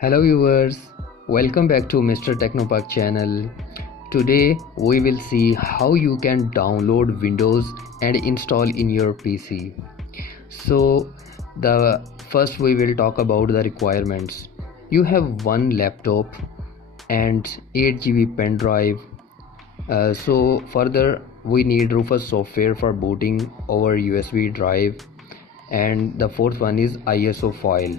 Hello viewers, welcome back to Mrtechnopak channel. Today we will see how you can download Windows and install in your PC. So the first we will talk about the requirements. You have one laptop and 8 GB pen drive. So further we need Rufus software for booting over USB drive, and the fourth one is ISO file.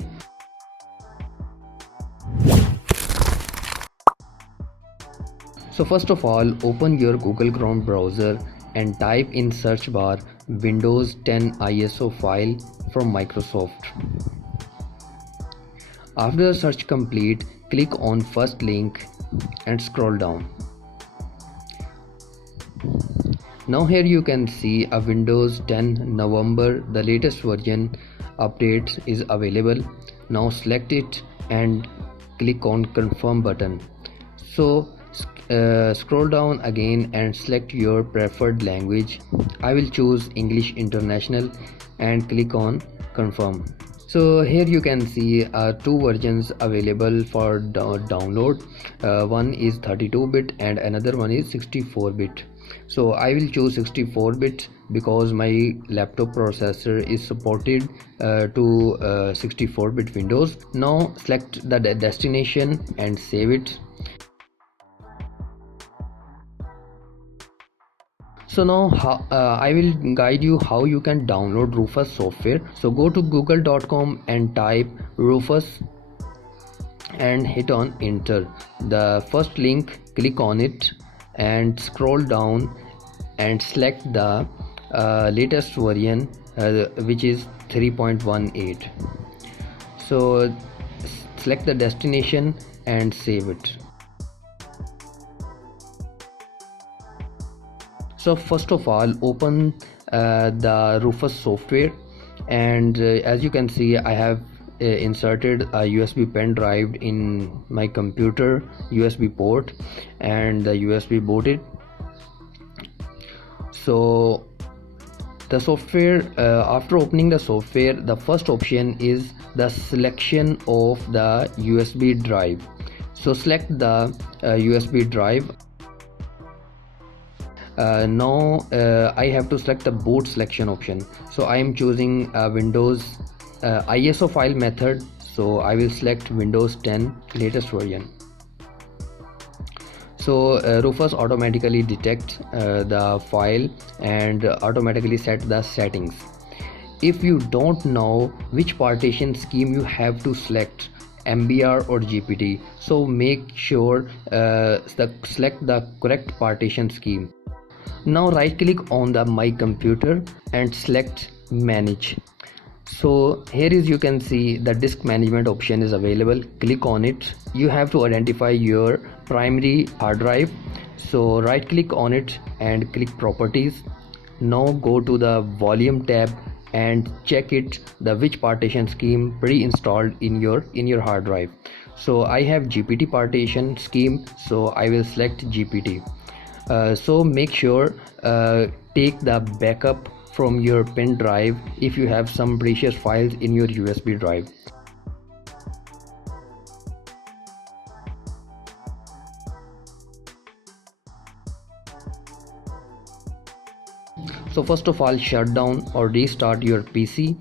So first of all, open your Google Chrome browser and type in search bar Windows 10 ISO file from Microsoft. After the search complete, click on first link and scroll down. Now here you can see a Windows 10 November, the latest version update is available. Now select it and click on confirm button. So scroll down again and select your preferred language. I will choose English International and click on confirm. So here you can see two versions available for download. One is 32-bit and another one is 64-bit. So I will choose 64-bit because my laptop processor is supported to 64-bit Windows. Now select the destination and save it. So now I will guide you how you can download Rufus software. So go to google.com and type Rufus and hit on enter. The first link, click on it and scroll down and select the latest version which is 3.18. So select the destination and save it. So first of all, open the Rufus software, and as you can see, I have inserted a USB pen drive in my computer USB port and the USB booted. So the software, after opening the software, the first option is the selection of the USB drive. So select the USB drive. Now I have to select the boot selection option. So I am choosing Windows ISO file method. So I will select Windows 10 latest version. So Rufus automatically detects the file and automatically set the settings. If you don't know which partition scheme you have to select, MBR or GPT, so make sure select the correct partition scheme. Now right click on the my computer and select manage. So here is you can see the disk management option is available. Click on it. You have to identify your primary hard drive. So right click on it and click properties. Now go to the volume tab and check it the which partition scheme pre-installed in your hard drive. So I have GPT partition scheme, so I will select GPT. So make sure take the backup from your pen drive if you have some precious files in your USB drive. So first of all, shut down or restart your PC.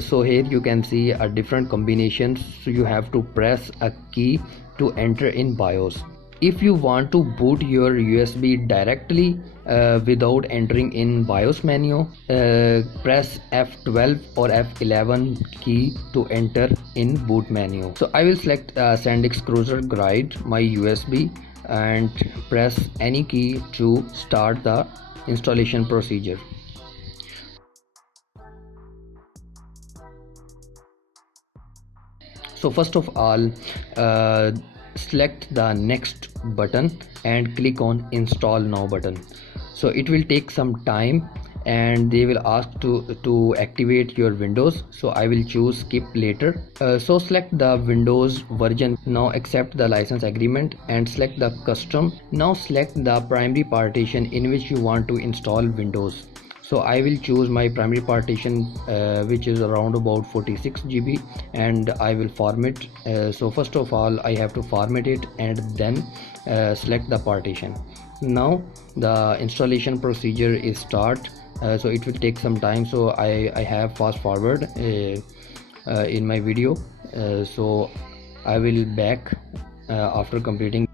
So here you can see a different combinations. So you have to press a key to enter in BIOS. If you want to boot your USB directly without entering in BIOS menu, press F12 or F11 key to enter in boot menu. So I will select SanDisk Cruiser Guide my USB and press any key to start the installation procedure. So first of all, select the next button and click on install now button. So it will take some time and they will ask to activate your Windows. So I will choose skip later. So select the Windows version. Now accept the license agreement and select the custom. Now select the primary partition in which you want to install Windows. So I will choose my primary partition, which is around about 46 GB, and I will format. So first of all I have to format it and then select the partition. Now the installation procedure is start. So it will take some time, so I have fast forward in my video. So I will back after completing,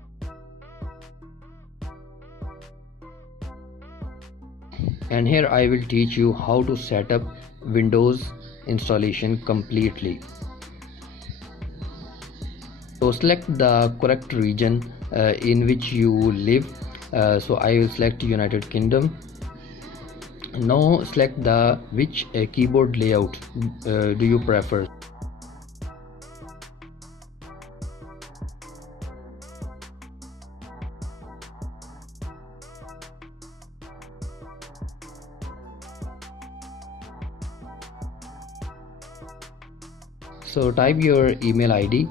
and here I will teach you how to set up Windows installation completely. So select the correct region in which you live. So I will select United Kingdom. Now select the which keyboard layout do you prefer. So type your email ID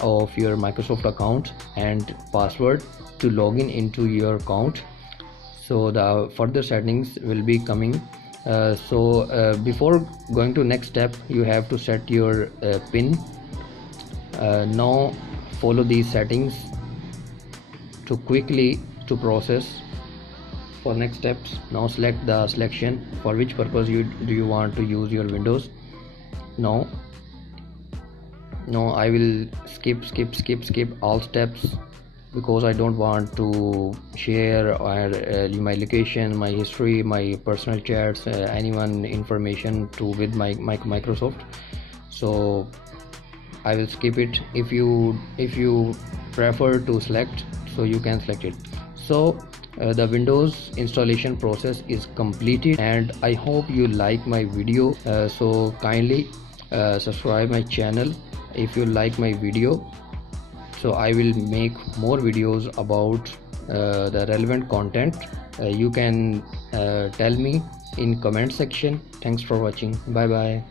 of your Microsoft account and password to log in into your account. So the further settings will be coming. Before going to next step, you have to set your pin. Now follow these settings to quickly to process for next steps. Now select the selection for which purpose do you want to use your Windows. Now I will skip all steps because I don't want to share my location, my history, my personal chats, anyone information with my Microsoft. So I will skip it. If you prefer to select, so you can select it. So the Windows installation process is completed, and I hope you like my video. So kindly subscribe my channel if you like my video. So I will make more videos about the relevant content. You can tell me in comment section. Thanks for watching. Bye bye.